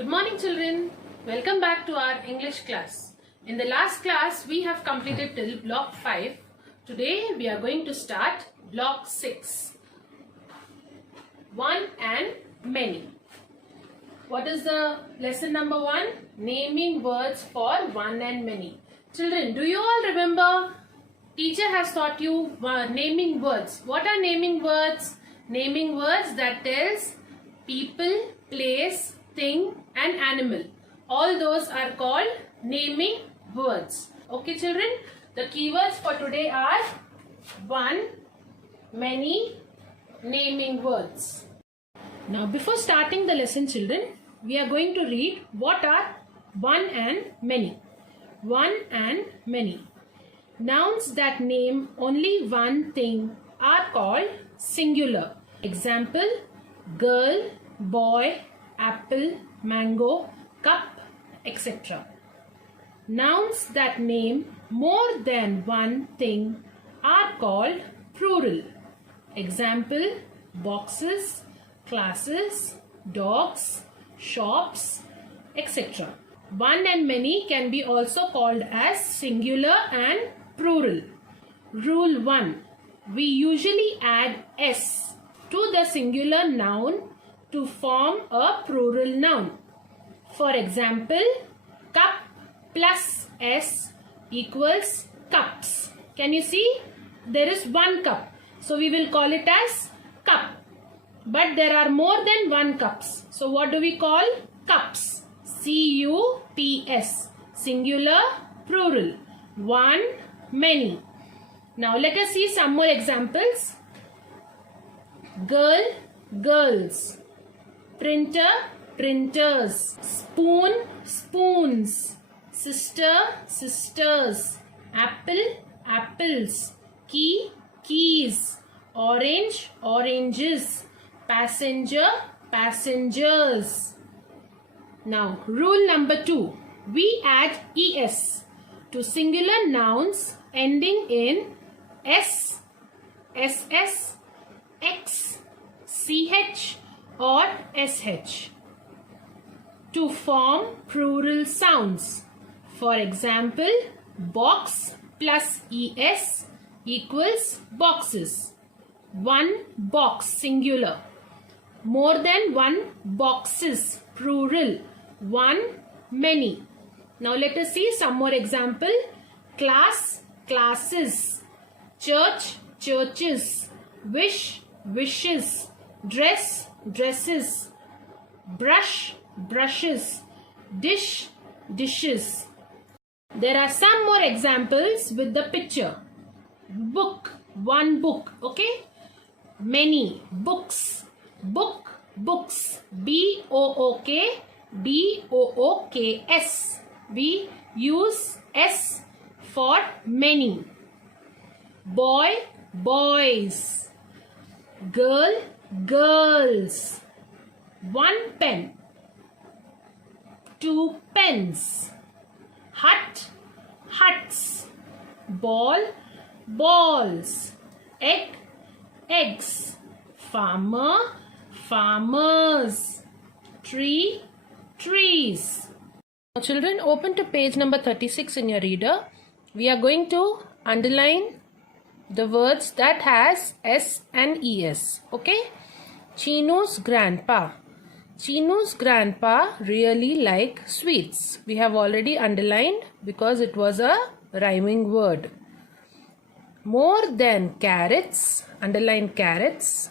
Good morning children. Welcome back to our English class. In the last class we have completed till block 5. Today we are going to start block 6. One and many. What is the lesson number 1? Naming words for one and many. Children, do you all remember? Teacher has taught you naming words. What are naming words? Naming words that tells people, place, thing and animal. All those are called naming words. Okay children, the keywords for today are one, many, naming words. Now before starting the lesson children, we are going to read what are one and many. One and many. Nouns that name only one thing are called singular. Example, girl, boy, apple, mango, cup, etc. Nouns that name more than one thing are called plural. Example, boxes, classes, dogs, shops, etc. One and many can be also called as singular and plural. Rule 1. We usually add s to the singular noun to form a plural noun. For example, cup plus s equals cups. Can you see? There is one cup. So we will call it as cup. But there are more than one cups. So what do we call? Cups. C-U-P-S. Singular, plural. One, many. Now let us see some more examples. Girl, girls. Printer, printers. Spoon, spoons. Sister, sisters. Apple, apples. Key, keys. Orange, oranges. Passenger, passengers. Now, rule number 2. We add es to singular nouns ending in s, ss, x, ch or sh to form plural sounds. For example, box plus es equals boxes. One box singular. More than one boxes plural. One, many. Now let us see some more example. Class, classes. Church, churches. Wish, wishes. Dress, dresses. Brush, brushes. Dish, dishes. There are some more examples with the picture. Book, one book. Okay. Many, books. Book, books. B-O-O-K, B-O-O-K-S. We use S for many. Boy, boys. Girl, girls. One pen. Two pens. Hut, huts. Ball, balls. Egg, eggs. Farmer, farmers. Tree, trees. Now children, open to page number 36 in your reader. We are going to underline the words that has s and es. Okay? Chinu's grandpa. Chinu's grandpa really like sweets. We have already underlined because it was a rhyming word. More than carrots. Underline carrots.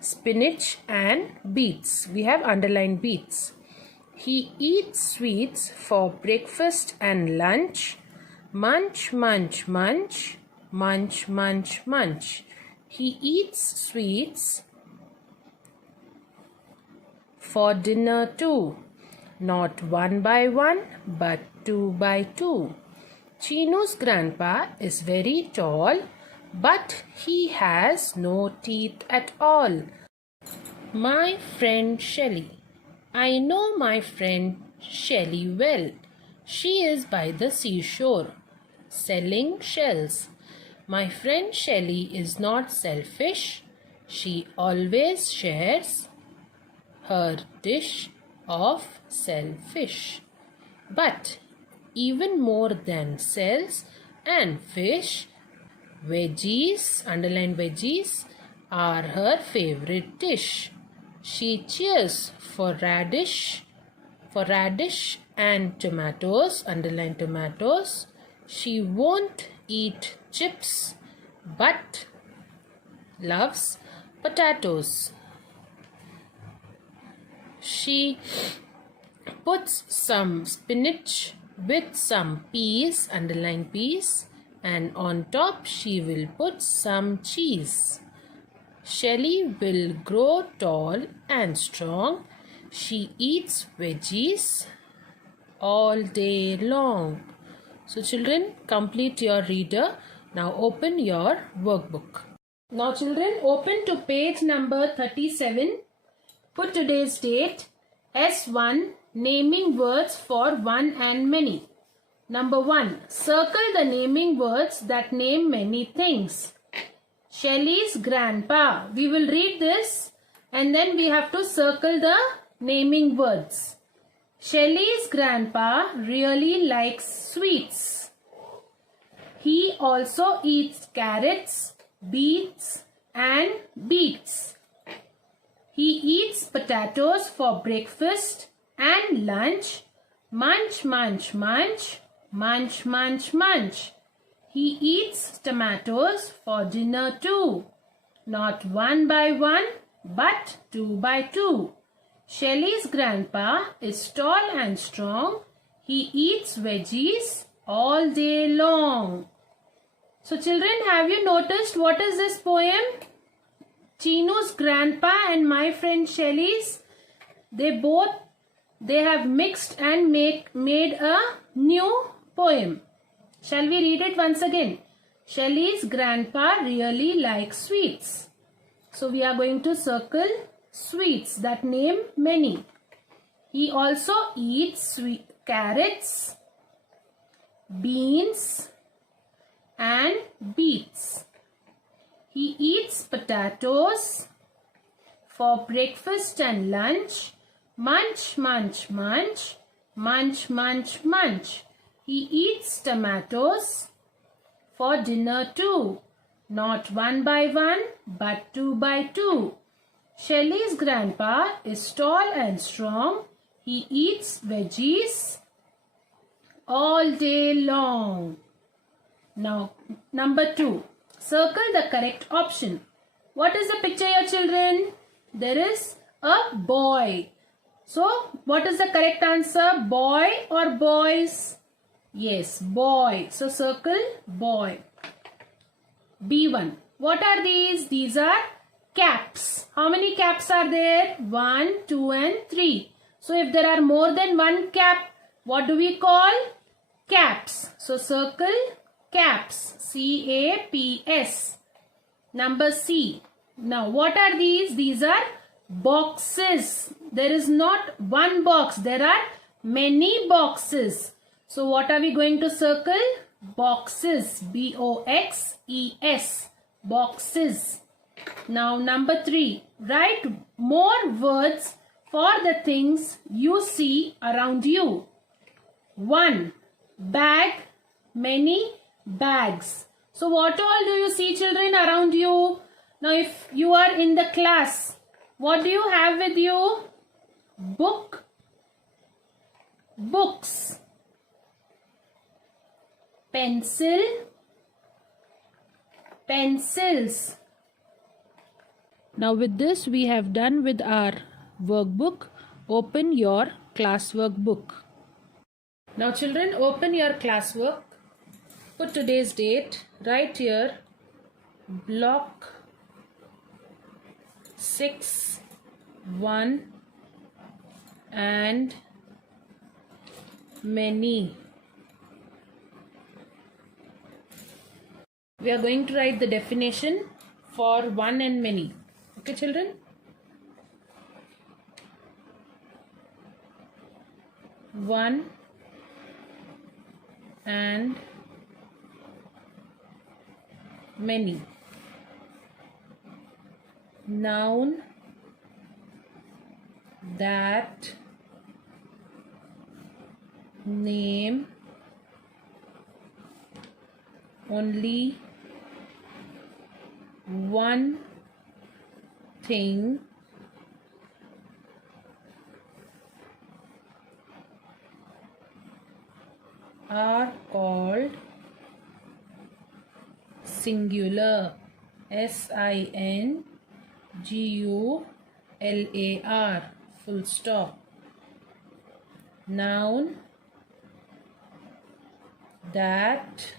Spinach and beets. We have underlined beets. He eats sweets for breakfast and lunch. Munch, munch, munch. Munch, munch, munch. He eats sweets for dinner too. Not one by one, but two by two. Chinu's grandpa is very tall, but he has no teeth at all. My friend Shelley. I know my friend Shelley well. She is by the seashore, selling shells. My friend Shelley is not selfish. She always shares her dish of shellfish. But even more than shells and fish, veggies, underline veggies, are her favorite dish. She cheers for radish and tomatoes, underline tomatoes. She won't eat chips but loves potatoes. She puts some spinach with some peas, underline peas, and on top she will put some cheese. Shelley will grow tall and strong. She eats veggies all day long. So children, complete your reader. Now open your workbook. Now children, open to page number 37. Put today's date. S1. Naming words for one and many. Number 1. Circle the naming words that name many things. Shelley's grandpa. We will read this and then we have to circle the naming words. Shelley's grandpa really likes sweets. He also eats carrots, beets and beets. He eats potatoes for breakfast and lunch. Munch, munch, munch. Munch, munch, munch. He eats tomatoes for dinner too. Not one by one, but two by two. Shelley's grandpa is tall and strong. He eats veggies all day long. So children, have you noticed what is this poem? Chinu's grandpa and my friend Shelley's, they have mixed and made a new poem. Shall we read it once again? Shelley's grandpa really likes sweets. So we are going to circle sweets that name many. He also eats carrots, beans and beets. He eats potatoes for breakfast and lunch. Munch, munch, munch. Munch, munch, munch. He eats tomatoes for dinner too. Not one by one, but two by two. Shelley's grandpa is tall and strong. He eats veggies all day long. Now, number 2. Circle the correct option. What is the picture here, children? There is a boy. So, what is the correct answer? Boy or boys? Yes, boy. So, circle boy. B1. What are these? These are caps. How many caps are there? 1, 2 and 3. So, if there are more than one cap, what do we call? Caps. So, circle caps. C-A-P-S. Number C. Now, what are these? These are boxes. There is not one box. There are many boxes. So, what are we going to circle? Boxes. B-O-X-E-S. Boxes. Now, number 3. Write more words for the things you see around you. 1. Bag. Many bags. So, what all do you see, children, around you? Now, if you are in the class, what do you have with you? Book. Books. Pencil. Pencils. Now, with this, we have done with our workbook. Open your classwork book. Now, children, open your classwork. Put today's date. Write here block 6, 1 and many. We are going to write the definition for one and many. Okay, children? One and many. Noun that name only one thing are called singular. singular, full stop. Noun that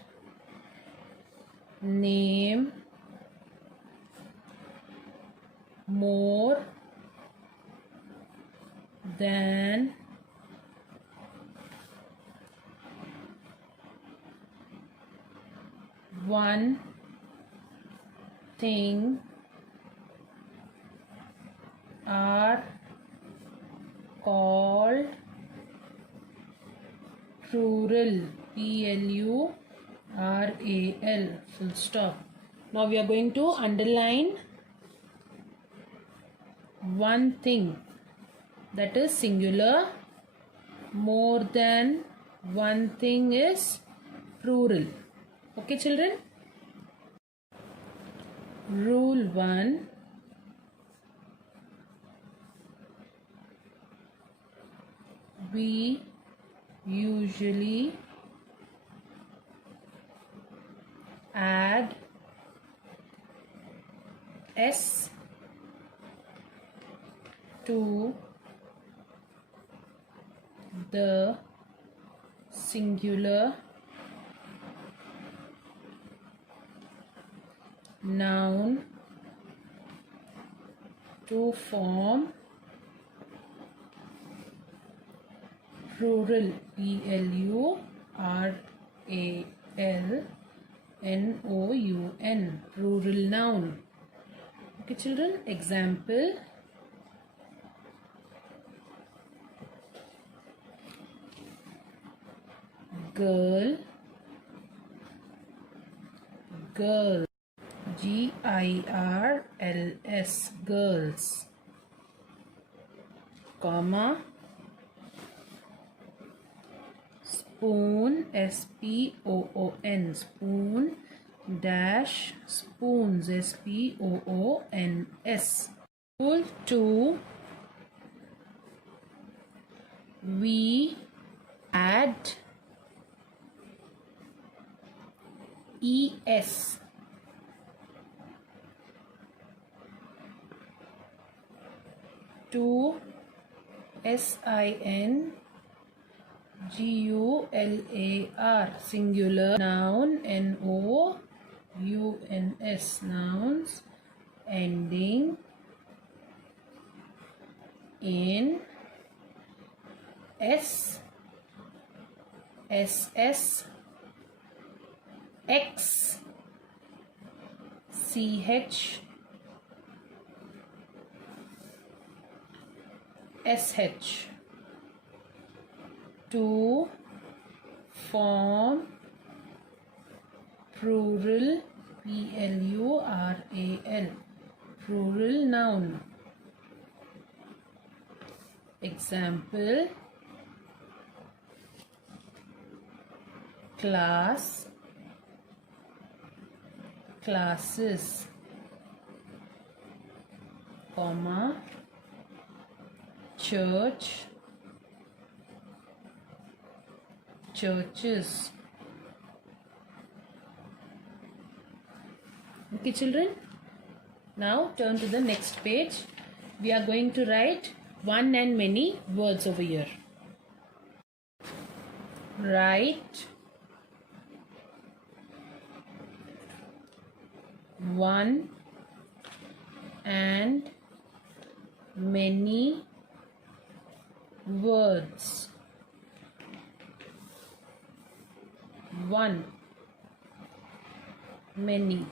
name more than one thing are called plural. plural, full stop. Now we are going to underline one thing, that is singular. More than one thing is plural. Okay, children? Rule 1. We usually add s to the singular noun to form plural. plural, plural noun. Okay, children. Example: girl, girl. girls, girls. Comma, spoon, spoon, spoon, dash, spoons, spoons. Rule 2. We add es to singular, singular noun, nouns, nouns ending in s, ss, x, ch, sh to form plural, plural, plural noun. Example: class, classes, comma, church, churches. Okay, children. Now turn to the next page. We are going to write one and many words over here. Write one and many words. One, many.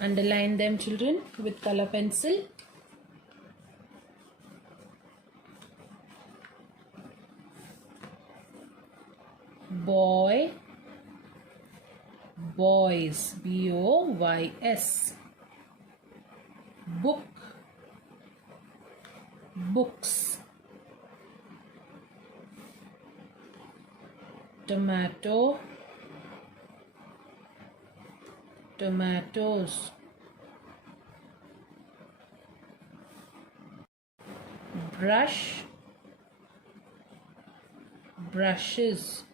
Underline them, children, with color pencil. Boy, boys, boys. Book, books. tomato, tomatoes. Brush, brushes.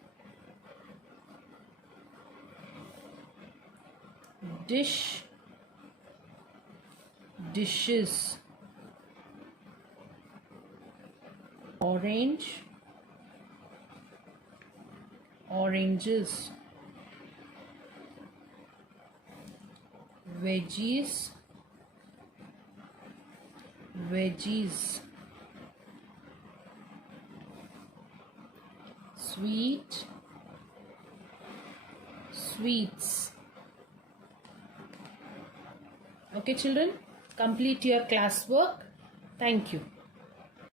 Dish, dishes. Orange, oranges. Veggies, veggies. Sweet, sweets. Okay children, complete your classwork. Thank you.